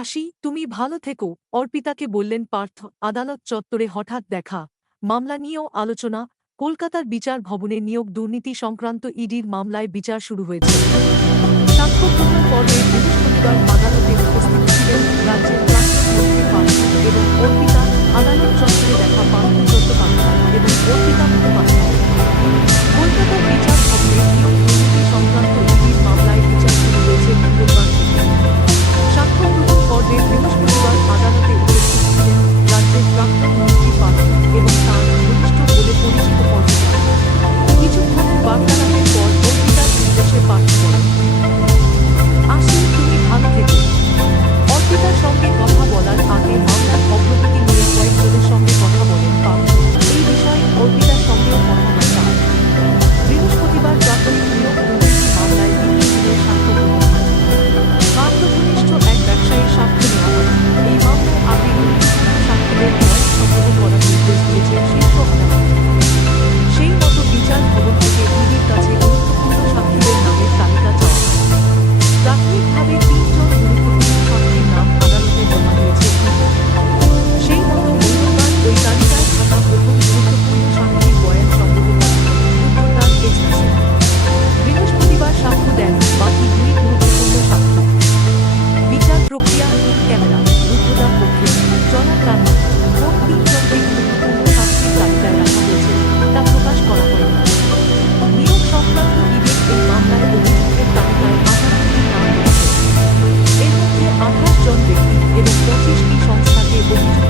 আসি, তুমি ভালো থেকো, অর্পিতাকে বললেন পার্থ। আদালত চত্বরে হঠাৎ দেখা, মামলা নিয়েও আলোচনা। কলকাতার বিচার ভবনে নিয়োগ দুর্নীতি সংক্রান্ত ইডির মামলায় বিচার শুরু হয়েছে। সাক্ষ্য গ্রহণ পর্বে বৃহস্পতিবার আদালতে উপস্থিত ছিলেন রাজ্যের প্রাক্তন মন্ত্রী পার্থ এবং অর্পিতা। আদালত চত্বরে দেখা পার্থ চট্টোপাধ্যায় এবং অর্পিতা মুখোপাধ্যায়। কলকাতার বিচার ভবনে নিয়োগ দুর্নীতি সংক্রান্ত ইডির মামলায় বিচার শুরু হয়েছে মঙ্গলবার থেকে। সাক্ষ্য গ্রহণ পর্বে বৃহস্পতিবার আদালতে উপস্থিত ছিলেন রাজ্যের প্রাক্তন মন্ত্রী পার্থ এবং তাঁর ঘনিষ্ঠ বলে পরিচিত অর্পিতা। কিছুক্ষণের বার্তালাপের পর অর্পিতার নির্দেশে পার্থ বলেন, আসি, তুমি ভালো থেকো। অর্পিতার সঙ্গে কথা বলার আগে মামলার অগ্রগতি নিয়ে কয়েকজনের সঙ্গে কথা বলেন পার্থ। এই বিষয়ে অর্পিতার সঙ্গেও কথা হয় তাঁর। বৃহস্পতিবার প্রাথমিক নিয়োগ দুর্নীতি মামলায় দ্বিতীয় দিনের সাক্ষ্য গ্রহণ হয়। পার্থ ঘনিষ্ঠ এক ব্যবসায়ীর সাক্ষ্য নেওয়া হয়। এই মামলায় আগে গুরুত্বপূর্ণ সাক্ষ্যদের বয়ান সংগ্রহ করার নির্দেশ দিয়েছে শীর্ষ আদালত। সেই মতো বিচার ভবন থেকে ইডির কাছে গুরুত্বপূর্ণ সাক্ষীদের নামের তালিকা চাওয়া হয়। প্রাথমিকভাবে ৩ জন গুরুত্বপূর্ণ সাক্ষীর নাম আদালতে জমা দিয়েছে ইডি। সেই মতো মঙ্গলবার ওই তালিকায় থাকা প্রথম গুরুত্বপূর্ণ সাক্ষীর বয়ান সংগ্রহ করা হয় রুদ্রদার এজলাসে। বৃহস্পতিবার সাক্ষ্য দেন বাকি 2 গুরুত্বপূর্ণ সাক্ষী। বিচার প্রক্রিয়া ক্যামেরা রুদ্রদার পক্ষে চলাকালীন কোন 3 জনকে গুরুত্বপূর্ণ সাক্ষীর তালিকায় রাখা হয়েছে তা প্রকাশ করা হয়নি। নিয়োগ সংক্রান্ত ইডির এই মামলায় অভিযুক্তের তালিকায় 58টি নাম রয়েছে। এর মধ্যে 28 জন ব্যক্তি এবং 25টি সংস্থাকে অভিযুক্ত